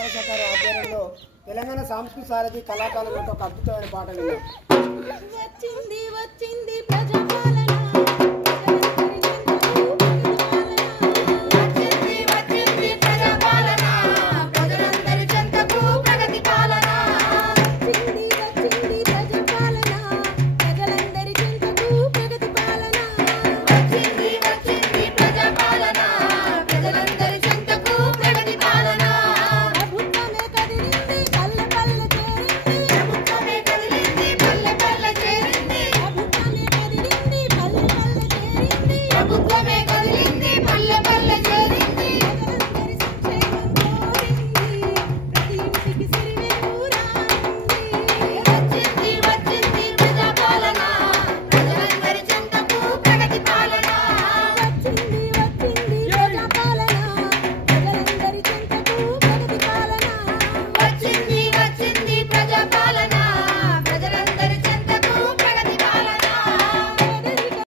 ఆధ్వర్యంలో తెలంగాణ సాంస్కృతిక సారథి కళాకారులతో ఒక అద్భుతమైన పాట విన్నాం. వచ్చింది వచ్చింది ప్రజాపాలన